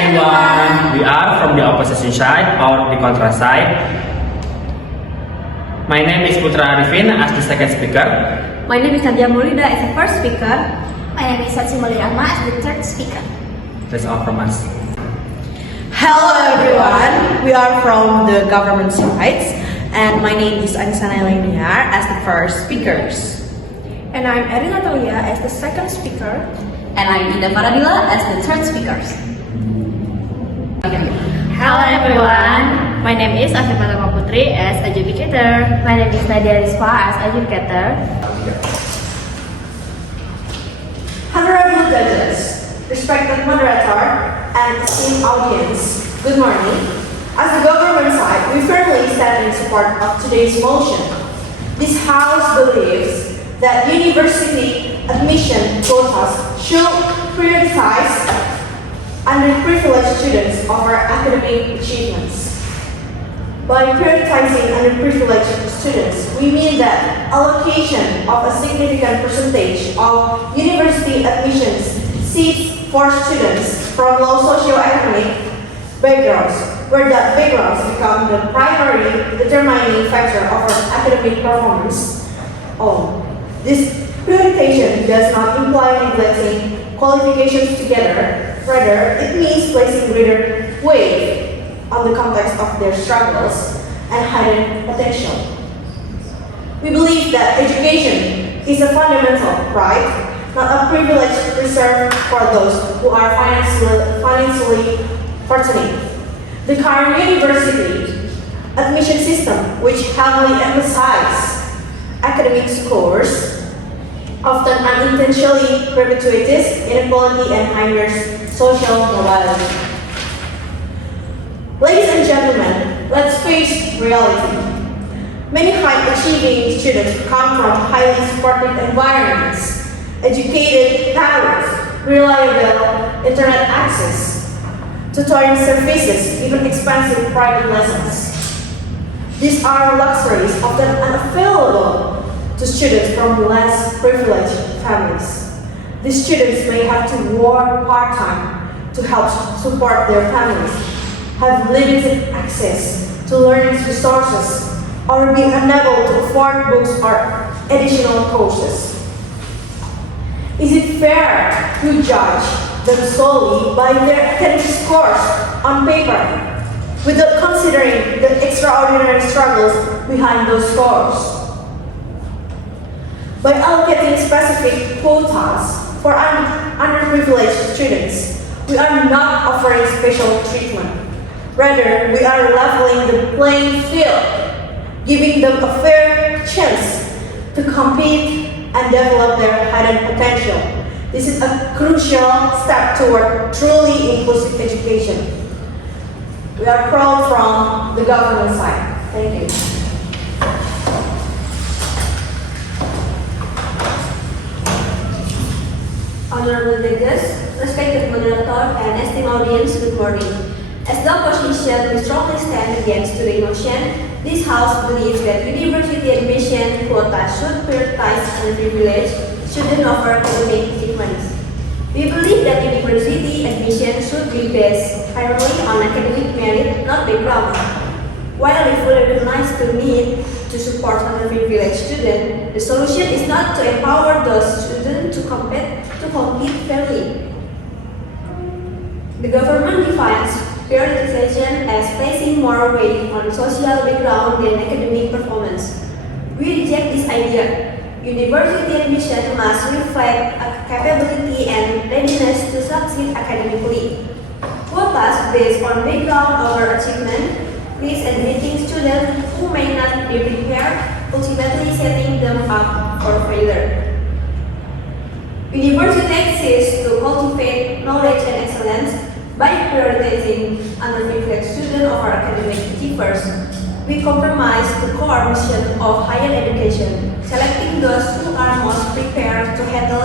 everyone, we are from the opposition side or the contra side. My name is Putra Arifin as the second speaker. My name is Nadia Maulida as the first speaker. My name is Satsimoli Rahma as the third speaker. That's all from us. Hello everyone, we are from the government sides and my name is Ansana Leniar as the first speakers. And I'm Erin Natalia as the second speaker. And I'm Ida Faradila as the third speaker. Hello everyone, my name is Afifah Putri as educator. My name is Nadia Rizwa as educator. Honorable judges, respected moderator, and esteemed audience, good morning. As the government side, we firmly stand in support of today's motion. This House believes that university admission quotas should prioritize underprivileged students over academic achievements. By prioritizing underprivileged students, we mean that allocation of a significant percentage of university admissions seats for students from low socioeconomic backgrounds, where that backgrounds become the primary determining factor of our academic performance. This prioritization does not imply neglecting qualifications together. Rather, it means placing greater weight on the context of their struggles and hidden potential. We believe that education is a fundamental right, not a privilege reserved for those who are financially fortunate. The current university admission system, which heavily emphasizes academic scores, often unintentionally perpetuates inequality and hinders social mobility. Ladies and gentlemen, let's face reality. Many high-achieving students come from highly supportive environments, educated parents, reliable internet access, tutoring services, even expensive private lessons. These are luxuries often unavailable to students from less privileged families. These students may have to work part-time to help support their families, have limited access to learning resources, or be unable to afford books or additional courses. Is it fair to judge them solely by their academic scores on paper, without considering the extraordinary struggles behind those scores? By allocating specific quotas for underprivileged students, we are not offering special treatment. Rather, we are leveling the playing field, giving them a fair chance to compete and develop their hidden potential. This is a crucial step toward truly inclusive education. We are proud from the government side. Thank you. Honorable judges, respected moderator, and esteemed audience, good morning. As the opposition, we strongly stand against today's motion. This House believes that university admission quota should prioritize underprivileged students over academic achievements. We believe that university admission should be based primarily on academic merit, not background. While we fully recognize the need to support underprivileged students, the solution is not to empower those students to compete fairly. The government defines prioritization as placing more weight on social background than academic performance. We reject this idea. University admission must reflect capability and readiness to succeed academically. Quotas based on background over achievement risk admitting students who may not be prepared, ultimately setting them up for failure. University exists to cultivate knowledge and excellence. By prioritizing underprivileged students over academic achievers, we compromise the core mission of higher education, selecting those who are most prepared to handle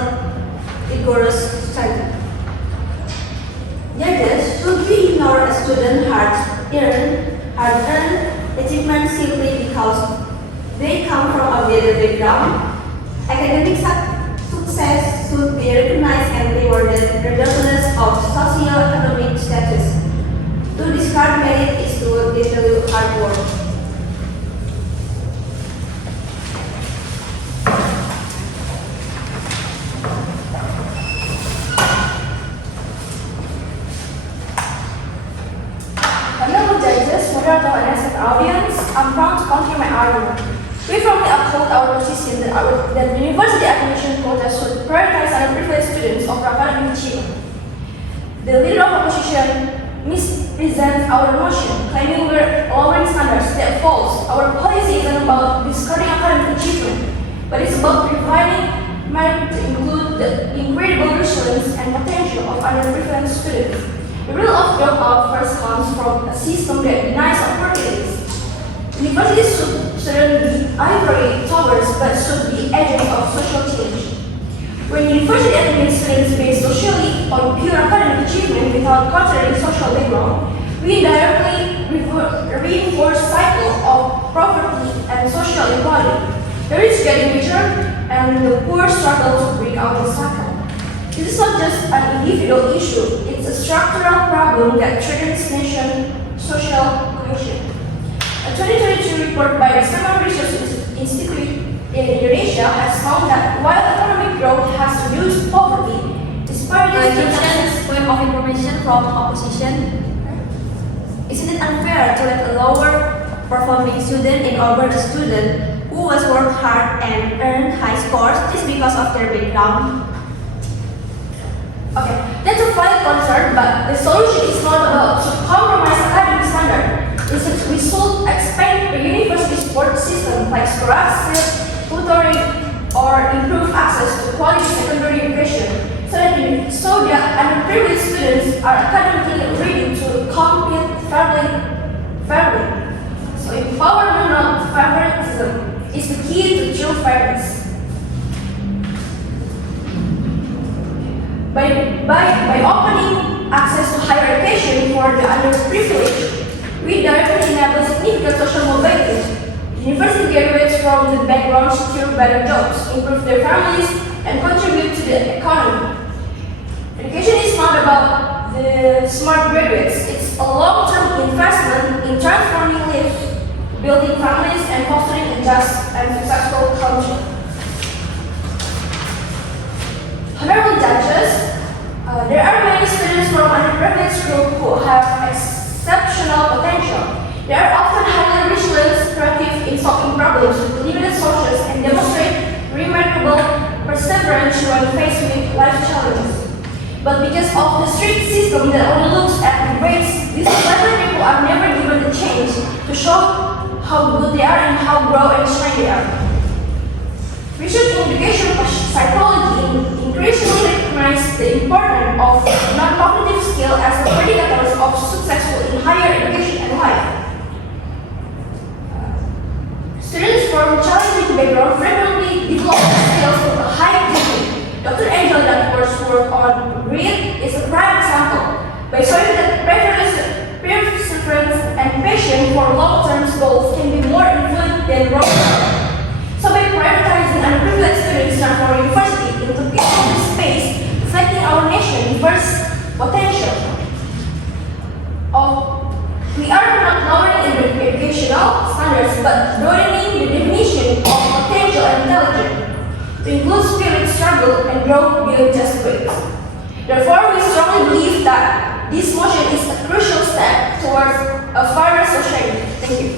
rigorous study. Judges, should we ignore a student's hard-earned achievement simply because they come from a better background? Academic success should be recognized and rewarded regardless of socioeconomic status. with hard work. Honorable judges, moderator, and esteemed audience, I'm proud to continue my argument. We firmly uphold our position that the university admission quota should prioritize underprivileged students over academic achievement. The leader of opposition mispresents our motion, claiming we're lowering standards. That false. Our policy isn't about discarding academic achievement, but it's about providing merit to include the incredible resilience and potential of underprivileged students. The rule of dropout first comes from a system that denies opportunities. Universities shouldn't be ivory towers, but should be agents of social change. When university admits students based socially on pure academic achievement without considering social background, we indirectly reinforce cycle of poverty and social inequality. The rich get richer, and the poor struggle to break out the cycle. This is not just an individual issue; it's a structural problem that threatens nation social cohesion. A 2022 report by the External Research Institute in Indonesia has found that while economic growth has reduced poverty, disparities Just point of information from opposition. Isn't it unfair to let a lower performing student over a student who was worked hard and earned high scores just because of their background? Okay, that's a valid concern, but the solution is not about to compromise academic standard. Instead, we should expand the university support system like scholarships, tutoring, or improve access to quality secondary education so that underprivileged students are academically ready to compete fairly. So empowerment, not favoritism, is the key to true fairness. By opening access to higher education for the underprivileged, we directly enable significant social mobility. University graduates from the background secure better jobs, improve their families, and contribute to the economy. Education is not about the smart graduates, it's a long-term investment in transforming lives, building families, and fostering a just and successful country. Honorable judges, there are many students from underprivileged groups who have exceptional potential. They are often highly resilient, creative in solving problems with limited sources, and demonstrate remarkable perseverance when faced with life challenges. But because of the strict system that only looks at the grades, these clever people are never given the chance to show how good they are and how grow and shine they are. Research in education psychology increasingly recognizes the importance of non-cognitive skills as the predicators of successful in higher education and life. Students from challenging backgrounds frequently develop skills with a high thinking. Dr. Angel Danforth's work on grit is a prime example. By showing that perseverance and patience for long-term goals can be more influent than raw talent. So by prioritizing underprivileged students in our university into giving space, reflecting our nation's diverse potential. We are not lowering the educational standards, but broadening the definition of potential and intelligence to include spirit, struggle, and growth beyond just grades. Therefore, we strongly believe that this motion is a crucial step towards a fairer society. Thank you.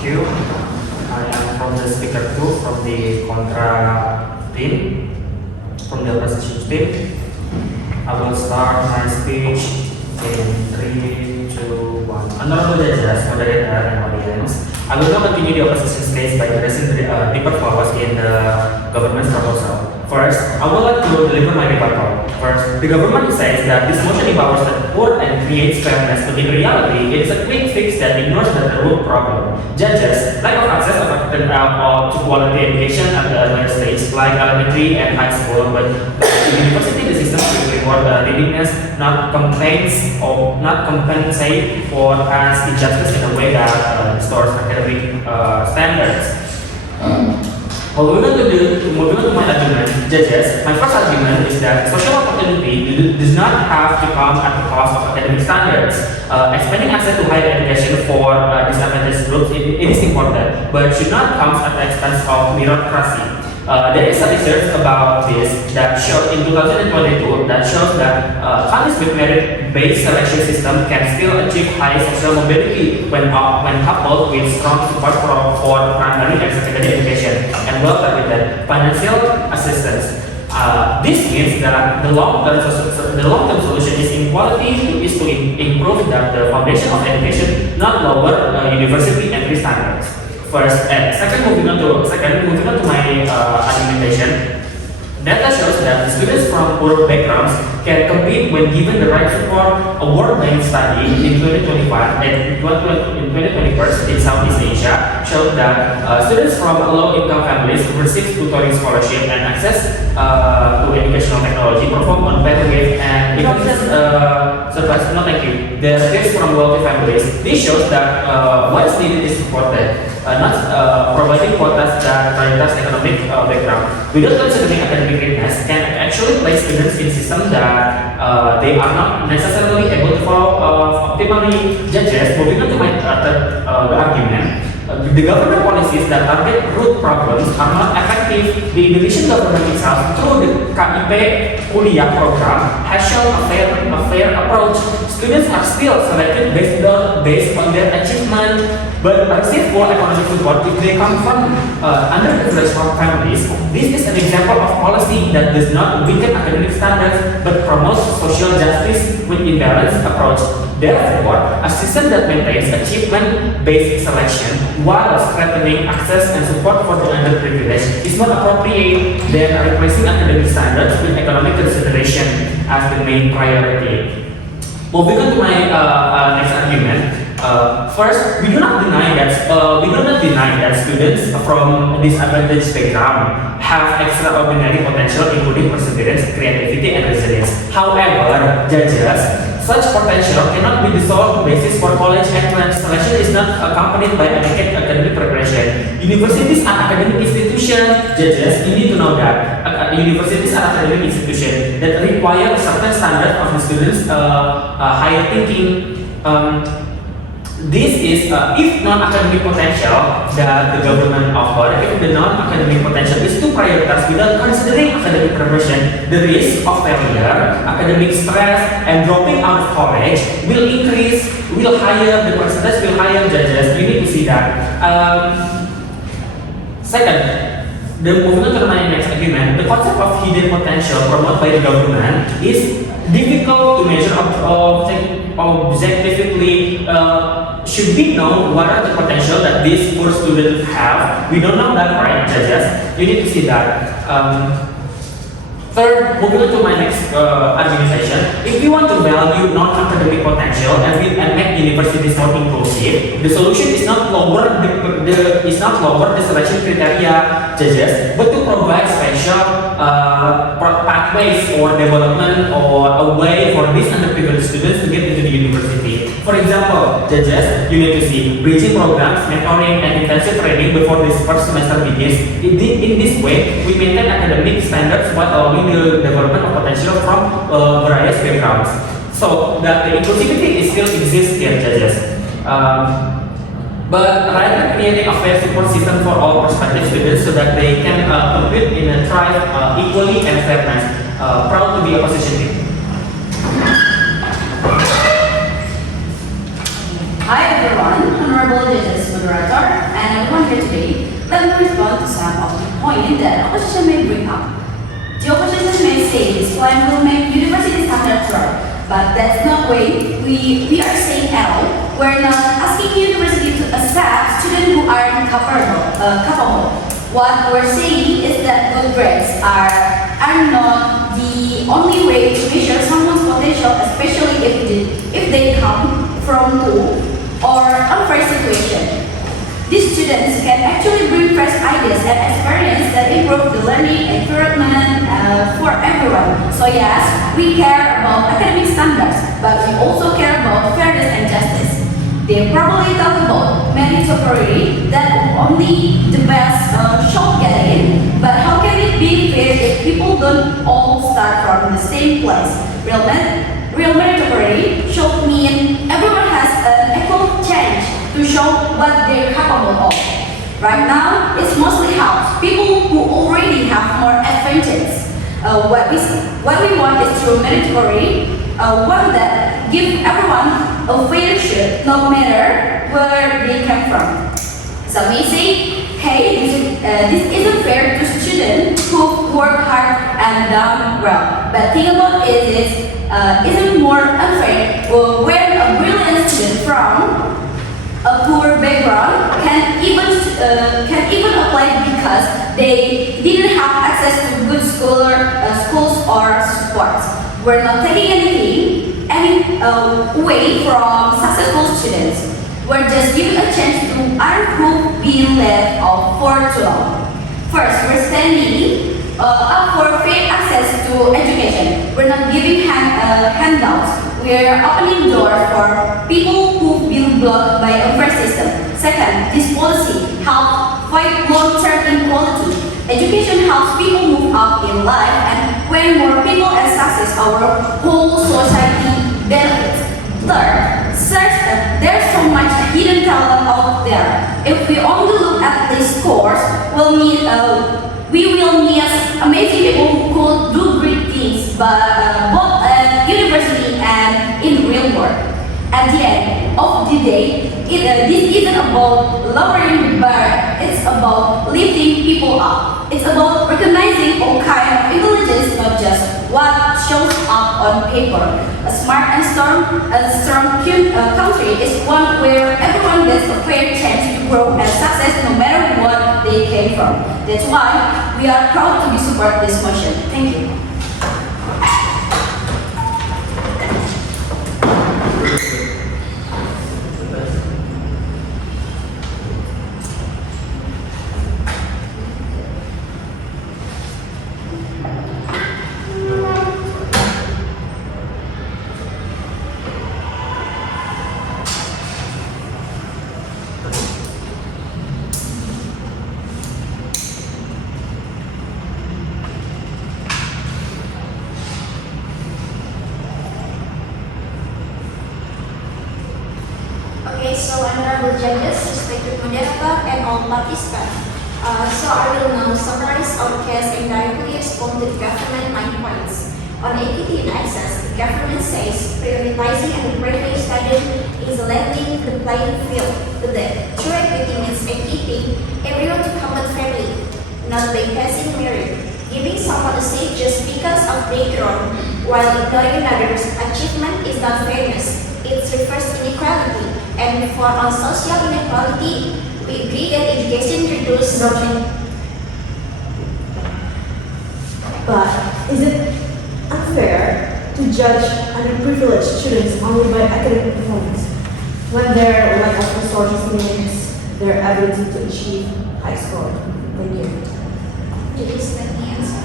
Thank you. I am from the speaker 2 from the contra team, from the opposition team. I will start my speech in 3, 2, 1. Honorable judges, moderator, and audience, I will now continue the opposition's case by addressing the deeper flaws in the government's proposal. First, I would like to deliver my rebuttal. First, the government says that this motion empowers the poor and creates fairness, but in reality, it is a quick fix that ignores the root problem. Judges, lack of access to quality education at the earlier stage, like elementary and high school, but the university, the system should reward readiness, not complaints or not compensate for past injustice in a way that restores academic standards. Moving on to my argument, judges, my first argument is that social opportunity does not have to come at the cost of academic standards. Expanding access to higher education for disadvantaged groups it is important, but should not come at the expense of meritocracy. There is a research about this that showed in 2022 that shows that countries with merit-based selection system can still achieve high social mobility when coupled with strong support for primary and secondary education and well-targeted financial assistance. This means that the long-term solution is to improve the foundation of education, not lower university entry standards. Moving on to my argumentation. Data shows that students from poor backgrounds can compete when given the right support. A World Bank study in 2021 in Southeast Asia showed that students from low-income families who receive tutoring scholarship and access to educational technology perform on better with and increases no thank you. The peers from wealthy families. This shows that what is needed is supported. Not providing quotas that prioritize economic background without considering academic readiness can actually place students in systems that they are not necessarily able to follow optimally. Judges, moving on to my argument, the government policies that target root problems are not effective. The Indonesian government itself, through the KIP Kuliah program, has shown a fair approach. Students are still selected based on their achievement, but receive full economic support if they come from underprivileged families. This is an example of policy that does not weaken academic standards but promotes social justice with imbalanced approach. Therefore, a system that maintains achievement-based selection while strengthening access and support for the underprivileged is more appropriate than replacing academic standards with economic consideration as the main priority. Moving on to my next argument. First, we do not deny that students from disadvantaged background have extraordinary potential, including perseverance, creativity, and resilience. However, judges, such potential cannot be the sole basis for college entrance. Selection is not accompanied by adequate academic preparation. Universities are academic institutions. Judges, you need to know that universities are academic institutions that require certain standard of the students' higher thinking. This is if non-academic potential that the government offer, if the non-academic potential is to prioritize without considering academic preparation, the risk of failure, academic stress, and dropping out of college will increase, will higher, the percentage will higher. Judges, you need to see that. Second, moving on to my next argument, the concept of hidden potential promoted by the government is difficult to measure objectively. Should we know what are the potential that these poor students have? We don't know that, right, judges? You need to see that. Third, moving on to my next argumentation, if you want to value non-academic potential and make universities more inclusive, the solution is not lower the selection criteria, judges, but to provide special pathways for development or a way for these underprivileged students to get into the university. For example, judges, you need to see bridging programs, mentoring, and intensive training before this first semester begins. In this way, we maintain academic standards while allowing the development of potential from various backgrounds. So that the inclusivity is still exists here, judges. But rather creating a fair support system for all prospective students so that they can compete in a thrive equally and fairness. Proud to be a position team. Hi everyone, honorable judges, moderator, and everyone here today. Let me respond to some of the points that opposition may bring up. The opposition may say this plan will make university standards right, but that's not way we are saying at all. We're not asking university to accept students who are capable. What we're saying is that good grades are not the only way to measure someone's potential, especially if they come from poor or unfair situation. These students can actually bring fresh ideas and experience that improve the learning environment for everyone. So yes, we care about academic standards, but we also care about fairness and justice. They probably talk about meritocracy that only the best should get in, but how can it be fair if people don't all start from the same place? Real meritocracy should mean everyone has an equal chance to show what they're capable of. Right now, it's mostly helps people who already have more advantages. What we want is true meritocracy, one that gives everyone a fair share, no matter where they come from. Some may say, hey, this isn't fair to students who work hard and done well. But think about it, isn't more unfair when a brilliant student from a poor background can even apply because they didn't have access to good schools or support. We're not taking anything away from successful students. We're just giving a chance to others who've been left off for too long. First, we're standing up for fair access to education. We're not giving handouts. We're opening doors for people who've been blocked by a unfair system. Second, this policy helps fight long-term inequality. Education helps people move up in life, and when more people are success, our whole society benefits. Third, there's so much hidden talent out there. If we only look at these scores, we will miss amazing people who could do great things, but both at university and in the real world. At the end of the day, this isn't about lowering the bar, it's about lifting people up. It's about recognizing all kinds of intelligence, not just what shows up on paper. A smart and strong country is one where everyone gets a fair chance to grow and success no matter what they came from. That's why we are proud to be support this motion. Thank you. Okay, so honorable judges, respected moderator, and all participants. So I will now summarize our case and directly respond to the government 9 points. On equity and access, the government says prioritizing underprivileged students is leveling the playing field. But the true equity means keeping everyone to combat fairly, not by passing merit. Giving someone a seat just because of background while ignoring another's achievement is not fairness. It refers inequality. And for our social inequality, we agree that education reduces But is it unfair to judge underprivileged students only by academic performance when their lack of resources limits their ability to achieve high score? Thank you. Please let me answer.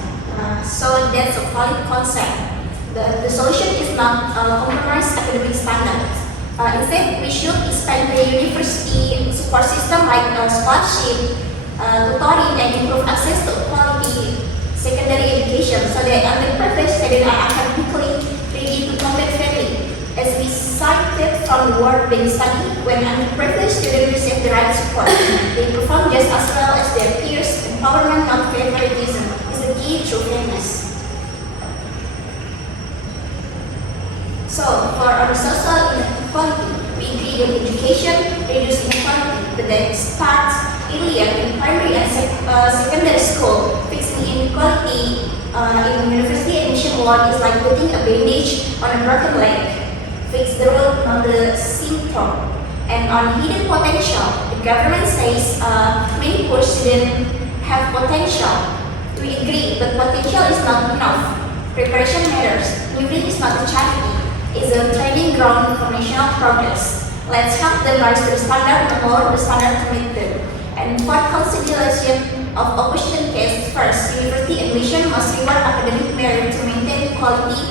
So that's a valid concept. The solution is not compromise academic standards. Instead, we should expand the university support system like scholarship, tutoring, and improve access to quality secondary education so that underprivileged students are academically ready to compete fairly. As we cited from the World Bank study, when underprivileged students receive the right support, they perform just as well as their peers. Empowerment, not favoritism, is the key to fairness. So, for our social inequality, we agree on education, reduce inequality, but that starts earlier in primary and secondary school. Fixing inequality in university admission one is like putting a bandage on a broken leg. Fix the root, not the symptom. And on hidden potential, the government says many poor students have potential. We agree, but potential is not enough. Preparation matters. Living is not a charity. It's a training ground for national progress. Let's help them rise to the standard and lower the standard to meet them. And for consideration of opposition case, first, university admission must reward academic merit to maintain quality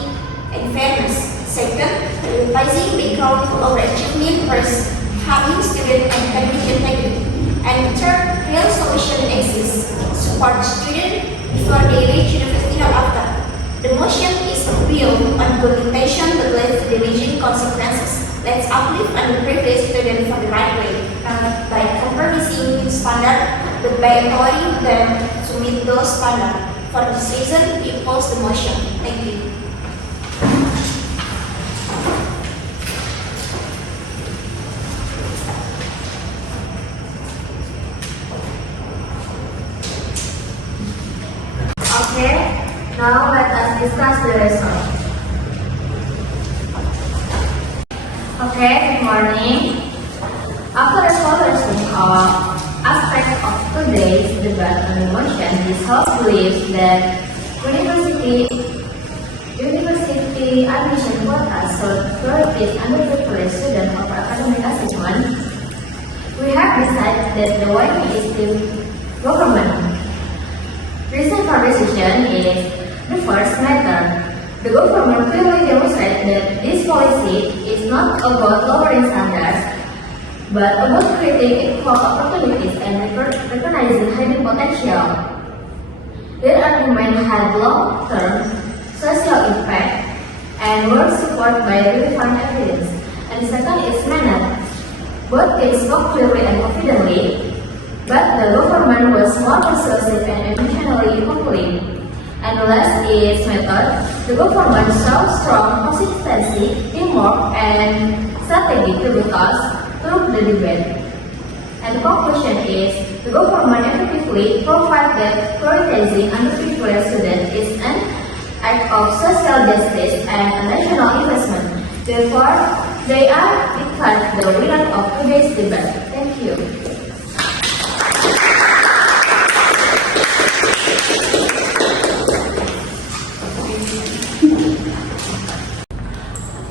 and fairness. Second, revising background to overachievement versus having student and academic integrity. And third, real solution exists. Support students before they reach university or after. The motion is built on good intention but less damaging consequences. Let's uplift underprivileged students for the right way, not by compromising with standard, but by empowering them to meet those standards. For this reason, we oppose the motion. Thank you. Okay, now let us discuss the result. Okay, good morning. After establishing aspects of today's debate on the motion, this House believes that university admission quotas should prioritize underprivileged students over academic achievement. We have decided that the way is the government. Reason for decision is the first matter. The government clearly demonstrated that this policy is not about lowering standards, but about creating equal opportunities and recognizing hidden potential. Their argument had long-term social impact and were supported by relevant evidence. And the second is manner. Both can spoke clearly and confidently, but the government was more persuasive and emotionally complete. And the last is method. The government showed strong consistency, teamwork, and strategy to the cause through the debate. And the conclusion is the government effectively proved that prioritizing underprivileged students is an act of social justice and a national investment. Therefore, they are declared the winner of today's debate. Thank you.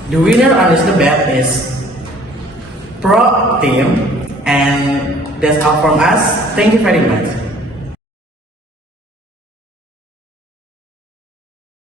The winner on this debate is Pro Team, and that's all from us. Thank you very much.